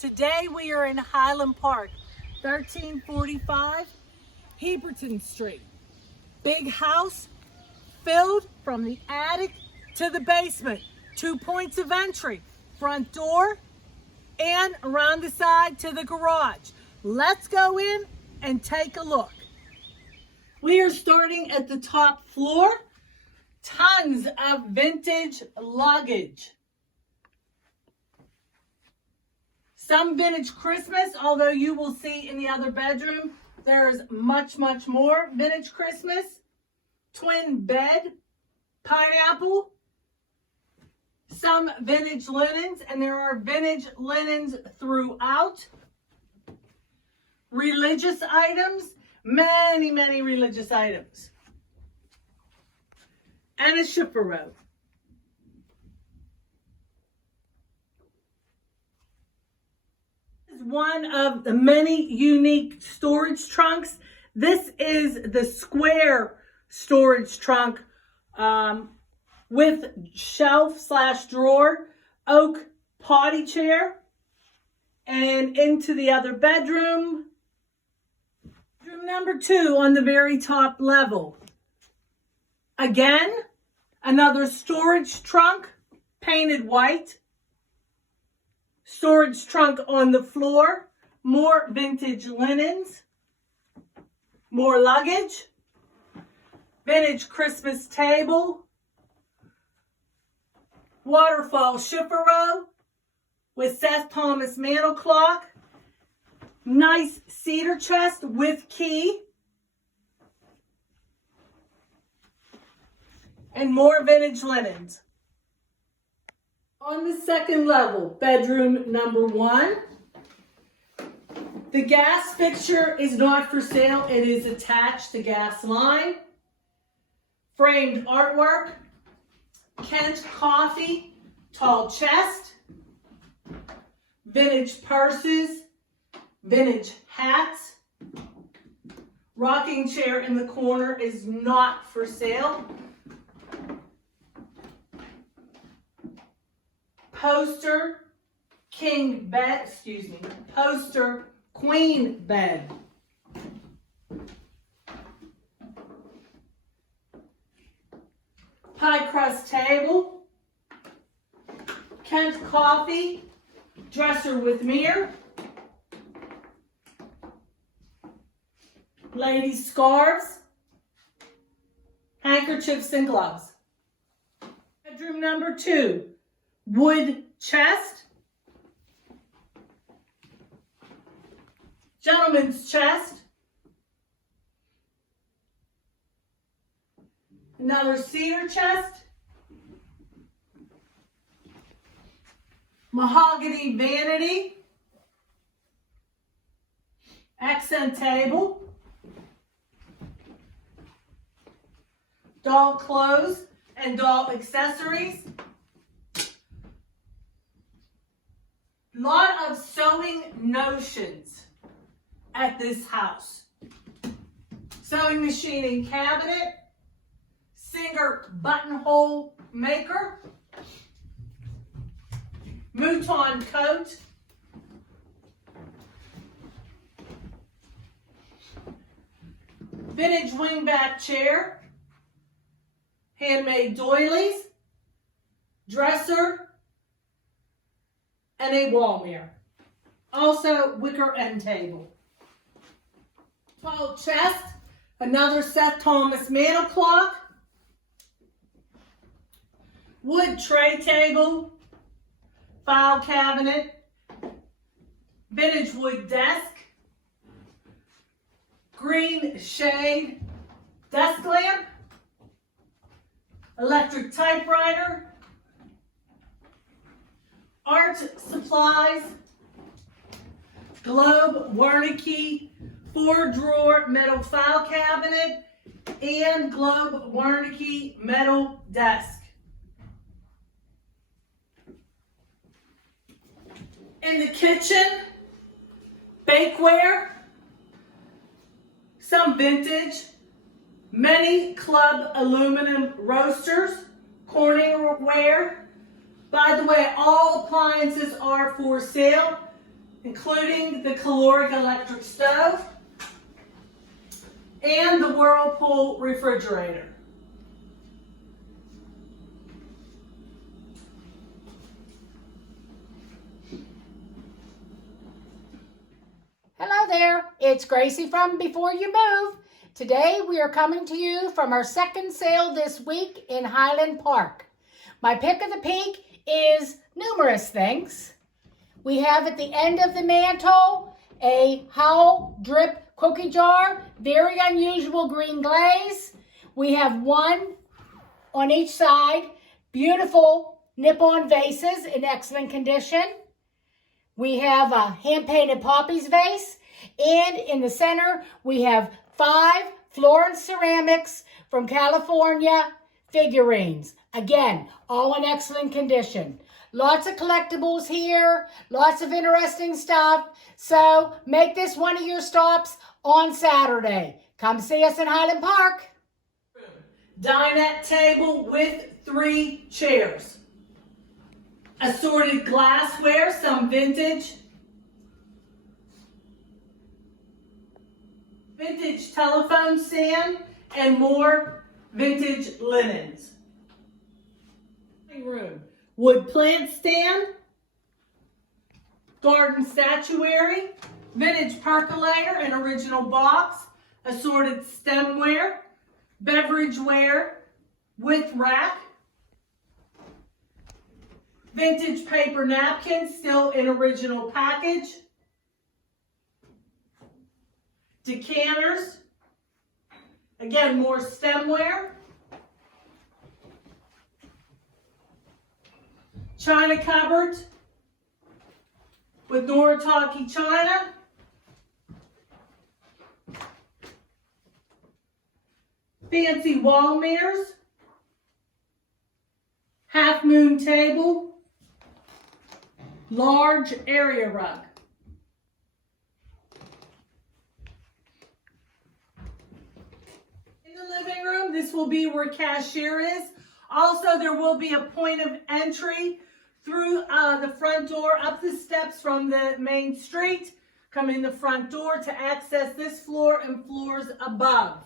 Today we are in Highland Park, 1345 Heberton Street. Big house filled from the attic to the basement. 2 points of entry, front door and around the side to the garage. Let's go in and take a look. We are starting at the top floor. Tons of vintage luggage. Some vintage Christmas, although you will see in the other bedroom, there's much more vintage Christmas. Twin bed, pineapple, some vintage linens, and there are vintage linens throughout. Religious items, many religious items. And a shipper robe. One of the many unique storage trunks. This is the square storage trunk with shelf/drawer, oak potty chair, and into the other bedroom. Bedroom number 2 on the very top level. Again, another storage trunk, painted white. Storage trunk on the floor, more vintage linens, more luggage, vintage Christmas table, waterfall shipper robe with Seth Thomas mantel clock, nice cedar chest with key, and more vintage linens. On the second level, bedroom number 1. The gas fixture is not for sale. It is attached to gas line. Framed artwork. Kent coffee, tall chest. Vintage purses. Vintage hats. Rocking chair in the corner is not for sale. Poster king bed, poster queen bed. Pie crust table. Kent coffee, dresser with mirror. Ladies scarves, handkerchiefs and gloves. Bedroom number 2. Wood chest, gentleman's chest, another cedar chest, mahogany vanity, accent table, doll clothes and doll accessories. Lot of sewing notions at this house. Sewing machine and cabinet, Singer buttonhole maker, mouton coat, vintage wingback chair, handmade doilies, dresser, and a wall mirror. Also, wicker end table. Tall chest, another Seth Thomas mantel clock, wood tray table, file cabinet, vintage wood desk, green shade desk lamp, electric typewriter, art supplies, Globe Wernicke 4-drawer metal file cabinet, and Globe Wernicke metal desk. In the kitchen, bakeware, some vintage, many club aluminum roasters, Corningware. By the way, all appliances are for sale. including the caloric electric stove and the Whirlpool refrigerator. Hello there, it's Gracie from Before You Move. Today we are coming to you from our second sale this week in Highland Park. My pick of the peak is numerous things. We have at the end of the mantle a Howl Drip cookie jar, very unusual green glaze. We have one on each side, beautiful nip-on vases in excellent condition. We have a hand-painted poppies vase, and in the center we have 5 Florence ceramics from California figurines. Again, all in excellent condition. Lots of collectibles here, lots of interesting stuff. So make this one of your stops on Saturday. Come see us in Highland Park. Dinette table with 3 chairs. Assorted glassware, some vintage. Vintage telephone stand and more vintage linens. Room. Wood plant stand, garden statuary, vintage percolator and original box, assorted stemware, beverageware with rack, vintage paper napkins still in original package, decanters, again more stemware, china cupboard with Noritake china, fancy wall mirrors, half moon table, large area rug. In the living room, this will be where cashier is. Also, there will be a point of entry through the front door, up the steps from the main street. Come in the front door to access this floor and floors above.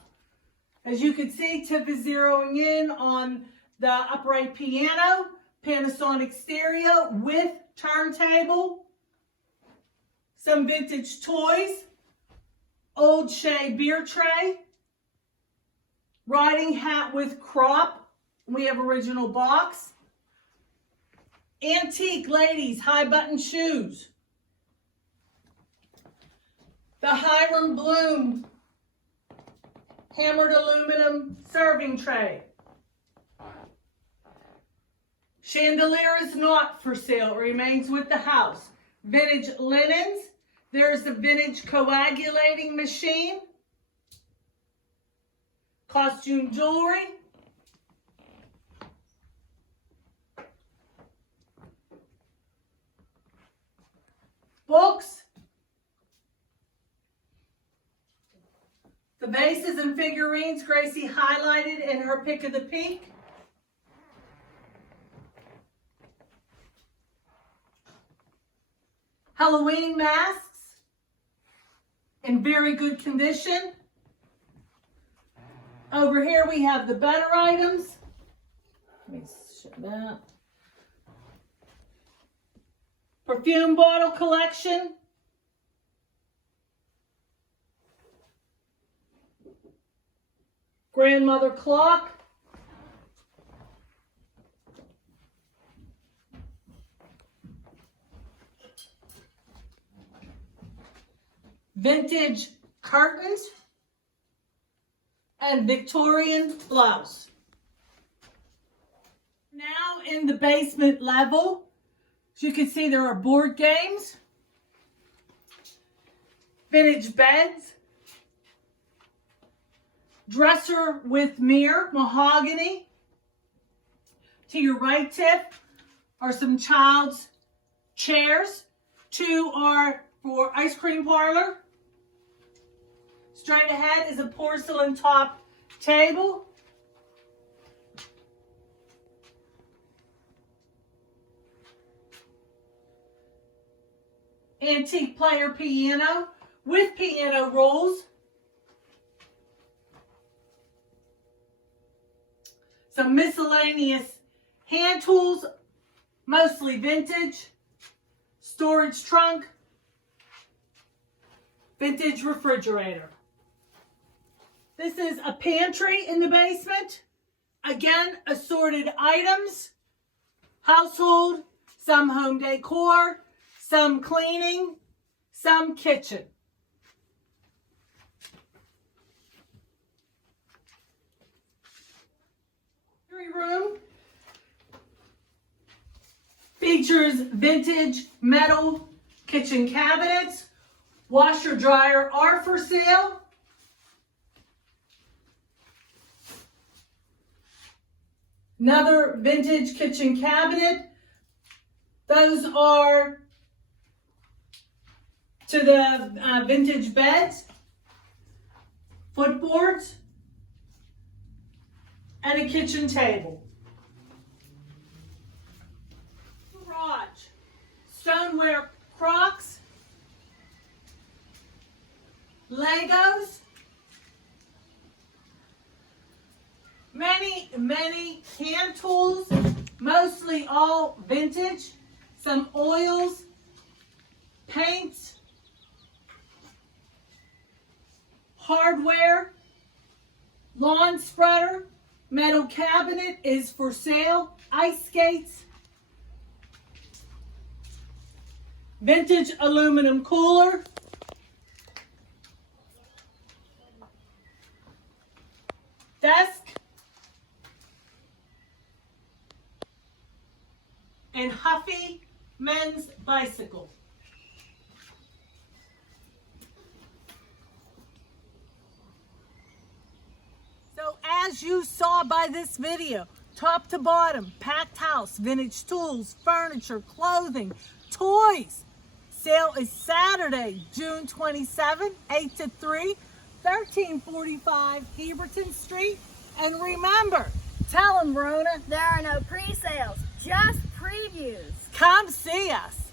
As you can see, Tip is zeroing in on the upright piano, Panasonic stereo with turntable, some vintage toys, old Shea beer tray, riding hat with crop. We have original box. Antique ladies high button shoes. The Hiram Bloom hammered aluminum serving tray. Chandelier is not for sale, it remains with the house. Vintage linens. There's the vintage coagulating machine. Costume jewelry. Books. The vases and figurines Gracie highlighted in her pick of the peak. Halloween masks in very good condition. Over here we have the better items. Let me show that. Perfume bottle collection. Grandmother clock. Vintage curtains and Victorian blouse. Now in the basement level, as you can see, there are board games, vintage beds, dresser with mirror, mahogany. To your right, Tiff, are some child's chairs. 2 are for ice cream parlor. Straight ahead is a porcelain top table. antique player piano with piano rolls. Some miscellaneous hand tools, mostly vintage. Storage trunk. Vintage refrigerator. This is a pantry in the basement. Again, assorted items. Household, some home decor, some cleaning, some kitchen. Room features vintage metal kitchen cabinets. Washer dryer are for sale. Another vintage kitchen cabinet. Those are to the vintage beds, footboards, and a kitchen table. Garage, stoneware crocks, Legos, many hand tools, mostly all vintage, some oils, paints, hardware, lawn spreader, metal cabinet is for sale, ice skates, vintage aluminum cooler, desk, and Huffy men's bicycle. So as you saw by this video, top to bottom, packed house, vintage tools, furniture, clothing, toys. Sale is Saturday, June 27, 8 to 3, 1345 Heberton Street. And remember, tell them, Rona, There are no pre-sales, just previews. come see us.